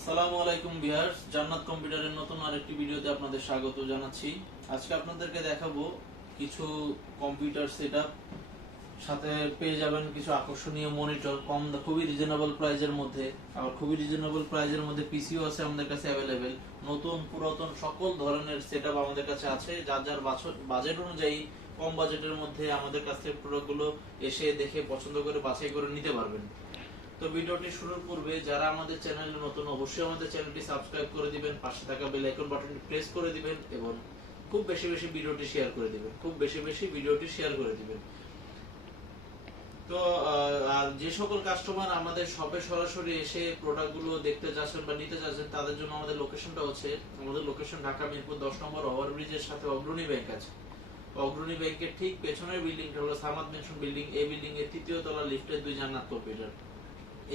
আসসালামু আলাইকুম ভিউয়ার্স, জান্নাত কম্পিউটারের নতুন আরেকটি ভিডিওতে আপনাদের স্বাগত জানাচ্ছি। আজকে আপনাদেরকে দেখাবো কিছু কম্পিউটার সেটআপ, সাথে পেয়ে যাবেন কিছু আকর্ষণীয় মনিটর খুবই রিজনেবল প্রাইজের মধ্যে। আবার খুবই রিজনেবল প্রাইজের মধ্যে পিসিও আছে আমাদের কাছে অ্যাভেলেবেল। নতুন পুরাতন সকল ধরনের সেটআপ আমাদের কাছে আছে। যার যার বাজেট অনুযায়ী কম বাজেটের মধ্যে আমাদের কাছ থেকে প্রোডাক্টগুলো এসে দেখে পছন্দ করে বাছাই করে নিতে পারবেন। তো ভিডিওটি শুরুর পূর্বে যারা আমাদের চ্যানেলে নতুন, অবশ্যই আমাদের চ্যানেলটি সাবস্ক্রাইব করে দিবেন, পাশে থাকা বেল আইকন বাটনটি প্রেস করে দিবেন এবং খুব বেশি বেশি ভিডিওটি শেয়ার করে দিবেন। তো আর যে সকল কাস্টমার আমাদের শপে সরাসরি এসে প্রোডাক্টগুলো দেখতে যাচ্ছেন বা নিতে যাচ্ছেন, তাদের জন্য আমাদের লোকেশনটা হচ্ছে, আমাদের লোকেশন ঢাকা মিরপুর 10 নম্বর ওভারব্রিজের সাথে অগ্রণী ব্যাংক আছে। অগ্রণী ব্যাংকের ঠিক পেছনের বিল্ডিংটা হলো সামাদ মেনশন বিল্ডিং। এই বিল্ডিং এর 3য় তলা লিফটের 2 জান্নাত কম্পিউটার।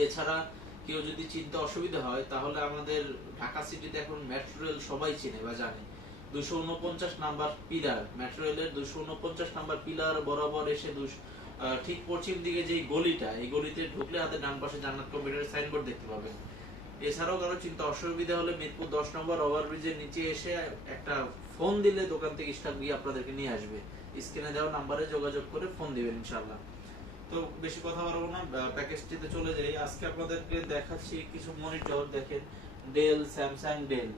এছাড়া কেউ যদি চিনতে অসুবিধা হয়, তাহলে আমাদের ঢাকা সিটিতে এখন মেট্রো রেল সবাই চিনে বা জানে। 249 নাম্বার পিলার, মেট্রো রেলের 249 নাম্বার পিলার বরাবর এসে ঠিক পশ্চিম দিকে যে গলিটা, এই গলিতে ঢুকলে হাতে ডান পাশে জান্নাত কম্পিউটারের সাইনবোর্ড দেখতে পাবেন। এছাড়াও কারো চিন্তা অসুবিধা হলে মিরপুর 10 নম্বর ওভারব্রিজের নিচে এসে একটা ফোন দিলে দোকান থেকে স্টাফ গিয়ে আপনাদেরকে নিয়ে আসবে। স্ক্রিনে দেওয়া নাম্বারে যোগাযোগ করে ফোন দিবেন ইনশাআল্লাহ। তো বেশি কথা বলবো না, প্যাকেজটিতে চলে যাই। আজকে আপনাদেরকে দেখাচ্ছি কিছু মনিটর। দেখেন, Dell, Samsung Dell,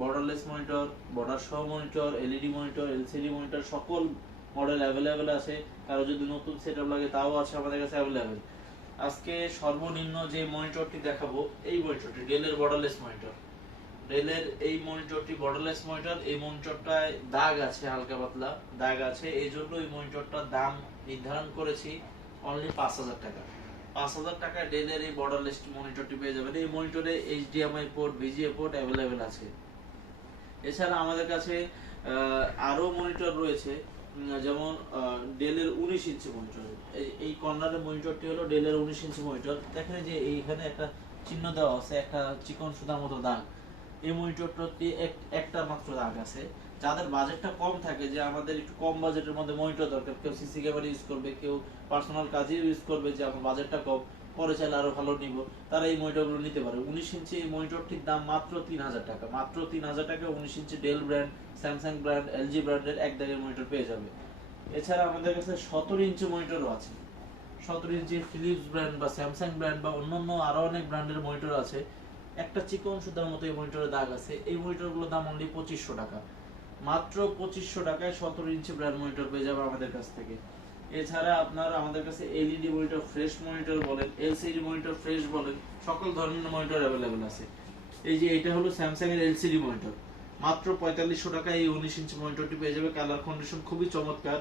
borderless monitor, border সহ monitor, LED monitor, LCD monitor, সকল মডেল অ্যাভেলেবেল আছে। কারো যদি নতুন সেটআপ লাগে তাও আছে আমাদের কাছে অ্যাভেলেবেল। আজকে সর্বনিম্ন যে মনিটরটি দেখাবো, এই মনিটরটি ডেলের বর্ডারলেস মনিটর। ডেলের এই মনিটরটি বর্ডারলেস মনিটর। এই মনিটরটায় দাগ আছে, হালকা পাতলা দাগ আছে, এই জন্য এই মনিটরটার দাম নির্ধারণ করেছি অনলি 5000 টাকা। 5000 টাকা ডেলের এই বর্ডারলেস মনিটরটি পেয়ে যাবেন। এই মনিটরে HDMI port, VGA port available আছে। এছাড়া আমাদের কাছে আরো মনিটর রয়েছে, যেমন ডেলের 19 ইঞ্চি মনিটর। এই কর্নারের মনিটরটি হলো ডেলের 19 ইঞ্চি মনিটর। দেখেন যে এইখানে একটা চিহ্ন দেওয়া আছে, একটা চিকন সুতার মতো দাগ। এই মনিটরটি একটা মাত্র দাগ আছে। যাদের বাজেটটা কম থাকে, যে আমাদের একটু কম বাজেটের মধ্যে মনিটর দরকার, কেউ সিসি ক্যামেরা ইউজ করবে, কেউ পার্সোনাল কাজে ইউজ করবে, যে আমার বাজেটটা কম, পরে চাইলে আরো ভালো নিব, তারা এই মনিটরগুলো নিতে পারে। 19 ইঞ্চি এই মনিটরটির দাম মাত্র 3000 টাকা। মাত্র 3000 টাকা 19 ইঞ্চি Dell brand, Samsung brand, LG ব্র্যান্ডের এক দাগের মনিটর পেয়ে যাবে। এছাড়া আমাদের কাছে 17 ইঞ্চি মনিটরও আছে। 17 ইঞ্চি ফিলিপস ব্র্যান্ড বা স্যামসাং ব্র্যান্ড বা অন্যান্য আরো অনেক ব্র্যান্ডের মনিটর আছে। একটা চিকন সুতার মতো এই মনিটরের দাগ আছে। এই মনিটরগুলোর দাম অনলি 2500 টাকা। মাত্র 2500 টাকায় 17 ইঞ্চি ব্র্যান্ড মনিটর পেয়ে যাবে আমাদের কাছ থেকে। এছাড়া আপনার আমাদের কাছে এলইডি মনিটর, ফ্রেশ মনিটর বলেন, এলসিডি মনিটর ফ্রেশ বলেন, সকল ধরনের মনিটর অ্যাভেলেবেল আছে। এই যে এটা হলো স্যামসাং এর এলসিডি মনিটর। মাত্র 4500 টাকায় এই 19 ইঞ্চি মনিটরটি পেয়ে যাবে। কালার কন্ডিশন খুবই চমৎকার।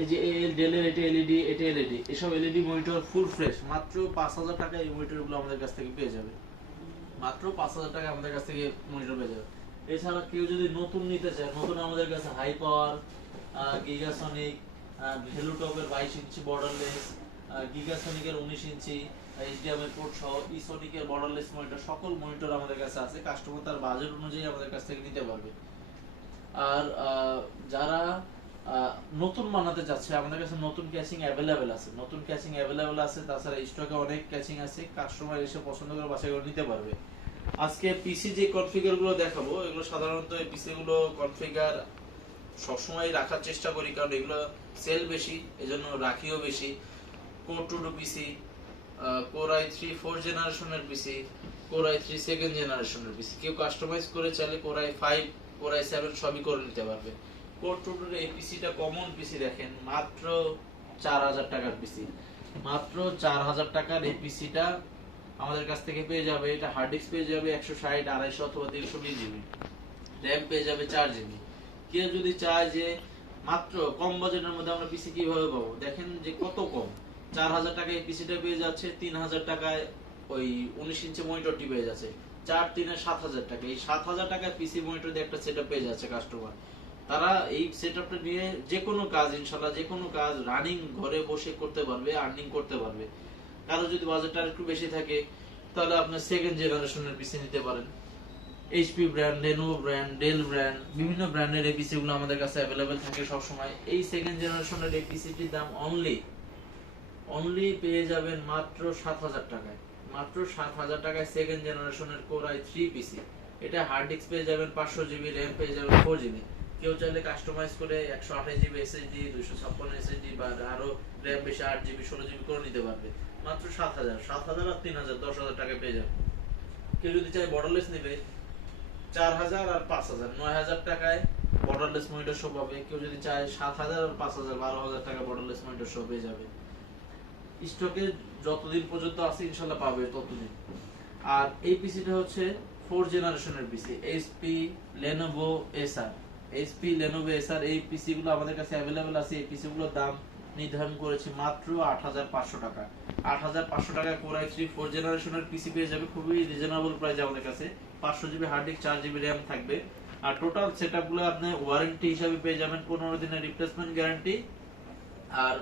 এই যে ডেলের এটা এলইডি, এটা এলইডি, এসব এলইডি মনিটর ফুল ফ্রেশ। মাত্র 5000 টাকায় এই মনিটরগুলো আমাদের কাছ থেকে পেয়ে যাবে। মাত্র 5000 টাকা আমাদের কাছ থেকে মনিটর পেয়ে যাবে। এছাড়া কেউ যদি নতুন নিতে চায়, নতুন আমাদের কাছে হাই পাওয়ার, গিগাসনিক, ভেলুটপের 22 ইঞ্চি বর্ডারলেস, গিগাসনিকের 19 ইঞ্চি এইচডিএমআই পোর্ট সহ ইসোনিকের বর্ডারলেস মনিটর, সকল মনিটর আমাদের কাছে আছে। কাস্টমার তার বাজেট অনুযায়ী আমাদের কাছ থেকে নিতে পারবে। আর যারা নতুন বানাতে চাচ্ছে, আমাদের কাছে নতুন ক্যাচিং অ্যাভেলেবেল আছে। তাছাড়া স্টকে অনেক ক্যাচিং আছে, কাস্টমার এসে পছন্দ করে বাছাই করে নিতে পারবে। আজকে পিসি যে কনফিগার গুলো দেখাবো, এগুলো সাধারণত এই পিসি গুলো কনফিগার সবসময় রাখার চেষ্টা করি, কারণ এগুলো সেল বেশি, এজন্য রাখিও বেশি। কোর 2 পিসি, কোর i3 4 জেনারেশনের পিসি, কোর i3 সেকেন্ড জেনারেশনের পিসি। কেউ কাস্টমাইজ করে চাইলে কোর i5, কোর i7 সবই করে নিতে পারবে। কোর 2 এই পিসিটা কমন পিসি, দেখেন মাত্র 4000 টাকার পিসি। মাত্র 4000 টাকার এই পিসিটা আমাদের কাছ থেকে পেয়ে যাবে। এটা হার্ড ডিস্ক পেয়ে যাবে 160, 250 অথবা 320 জিবি, র‍্যাম পেয়ে যাবে 4 জিবি। কেউ যদি চায় যে মাত্র কম বাজেটের মধ্যে আমরা পিসি কিভাবে পাবো, দেখেন যে কত কম। 4000 টাকায় এই পিসিটা পেয়ে যাচ্ছে, 3000 টাকায় ওই 19 ইঞ্চি মনিটরটি পেয়ে যাচ্ছে। 4 3 7000 টাকা। এই 7000 টাকায় পিসি মনিটর দিয়ে একটা সেটআপ পেয়ে যাচ্ছে কাস্টমার। তারা এই সেটআপটা নিয়ে যে কোনো কাজ, ইনশাআল্লাহ যে কোনো কাজ রানিং ঘরে বসে করতে পারবে, আর্নিং করতে পারবে। কারো যদি বাজেটটা একটু বেশি থাকে, তাহলে আপনি সেকেন্ড জেনারেশনের পিসি নিতে পারেন। HP brand, Lenovo brand, del brand, বিভিন্ন ব্র্যান্ডের এই পিসি গুলো আমাদের কাছে অ্যাভেলেবেল থাকে সব সময়। এই সেকেন্ড জেনারেশনের এই পিসিটির দাম অনলি পেয়ে যাবেন মাত্র 7000 টাকায়। মাত্র 7,000 টাকায় সেকেন্ড জেনারেশনের কোর i3 পিসি। এটা হার্ড ডিস্ক পেয়ে যাবেন 500 জিবি, র্যাম পেয়ে যাবেন 4 জিবি। কেউ চাইলে কাস্টমাইজ করে 128 জিবি এসএসডি, 256 এসএসডি বা আরো র্যাম বেশি 8 জিবি 16 জিবি করে নিতে পারবে। মাত্র 7,000, 7,000 আর 3,000, 10,000 টাকায় পেয়ে যাবে। কেউ যদি চায় বর্ডারলেস নেবে 4,000 আর 5,000, 9,000 টাকায় বর্ডারলেস মনিটর সহ পাবে। কেউ যদি চায় 7,000 আর 5,000, 12,000 টাকা বর্ডারলেস মনিটর সহ পেয়ে যাবে। স্টকে যতদিন পর্যন্ত আছে ইনশাল্লাহ পাবে ততদিন। আর এই পিসিটা হচ্ছে 4 জেনারেশনের পিসি, এইচপি লেনোভো এসার। এইচপি লেনোভো এসার এই পিসি গুলো আমাদের কাছে অ্যাভেলেবেল আছে। এই পিসি গুলোর দাম নির্ধারণ করেছি মাত্র 8,500 টাকা। 8,500 টাকায় কোর i3 4 জেনারেশনের পিসি পেয়ে যাবে খুবই রিজনেবল প্রাইসে আমাদের কাছে। 500 GB hard disk, 4 GB RAM থাকবে। আর টোটাল সেটআপ গুলো আপনি ওয়ারেন্টি হিসাবে পেয়ে যাবেন 15 দিনের রিপ্লেসমেন্ট গ্যারান্টি আর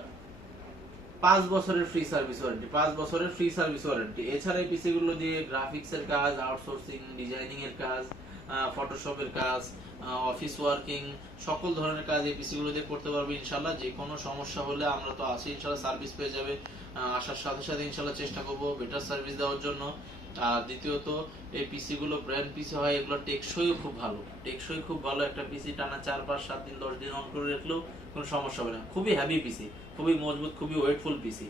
5 বছরের ফ্রি সার্ভিস ওয়ারেন্টি, 5 বছরের ফ্রি সার্ভিস ওয়ারেন্টি। এছাড়া এই পিসি গুলো দিয়ে গ্রাফিক্স এর কাজ, আউটসোর্সিং, ডিজাইনিং এর কাজ, ফটোশপের কাজ, অফিস ওয়ার্কিং, সকল ধরনের কাজ এই পিসি গুলো দিয়ে করতে পারবে ইনশাআল্লাহ। যে কোনো সমস্যা হলে আমরা তো আছি ইনশাআল্লাহ, সার্ভিস পেয়ে যাবে। আসার সাথে সাথে ইনশাআল্লাহ চেষ্টা করব বেটার সার্ভিস দেওয়ার জন্য। আর দ্বিতীয়ত এই পিসি গুলো ব্র্যান্ড পিসি হয়, এগুলো টেকসই খুব ভালো, টেকসই খুব ভালো। একটা পিসি টানা 4, 5, 7 দিন 10 দিন অন করে রাখলেও কোনো সমস্যা হবে না। খুবই হেভি পিসি, খুবই মজবুত, খুবই ওয়েটফুল পিসি।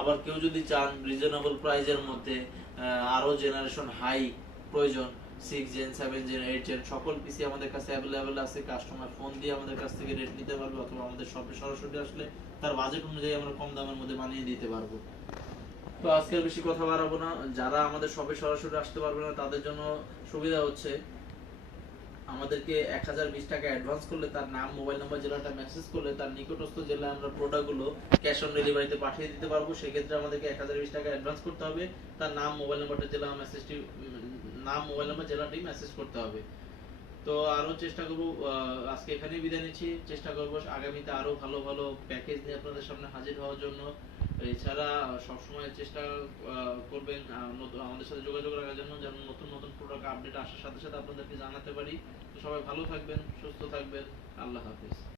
আবার কেউ যদি চান রিজনেবল প্রাইজের মধ্যে আরো জেনারেশন হাই প্রয়োজন, 6 জেন, 7 জেন, 8 জেন সকল পিসি আমাদের কাছে অ্যাভেলেবেল আছে। কাস্টমার ফোন দিয়ে আমাদের কাছ থেকে রেট নিতে পারবে, অথবা আমাদের শপে সরাসরি আসলে তার বাজেট অনুযায়ী আমরা কম দামের মধ্যে বানিয়ে দিতে পারবো। তো আজকে আর বেশি কথা বাড়াবো না। যারা আমাদের শপে সরাসরি আসতে পারবে না তাদের জন্য সুবিধা হচ্ছে আমাদেরকে 1,020 টাকা অ্যাডভান্স করলে, তার নাম, মোবাইল নাম্বার, জেলাটা মেসেজ করলে তার নিকটস্থ জেলায় আমরা প্রোডাক্টগুলো ক্যাশ অন ডেলিভারিতে পাঠিয়ে দিতে পারবো। সেক্ষেত্রে আমাদেরকে 1,020 টাকা অ্যাডভান্স করতে হবে। তার নাম, মোবাইল নাম্বারটা, জেলা মেসেজটি, নাম, মোবাইল নাম্বার, জেলাটি মেসেজ করতে হবে। তো আরো চেষ্টা করবো, আজকে এখানেই বিদায় নিচ্ছি। চেষ্টা করবো আগামীতে আরো ভালো ভালো প্যাকেজ নিয়ে আপনাদের সামনে হাজির হওয়ার জন্য। এছাড়া সবসময় চেষ্টা করবেন আমাদের সাথে যোগাযোগ রাখার জন্য, যেন নতুন নতুন প্রোডাক্ট আপডেট আসার সাথে সাথে আপনাদেরকে জানাতে পারি। তো সবাই ভালো থাকবেন, সুস্থ থাকবেন। আল্লাহ হাফিজ।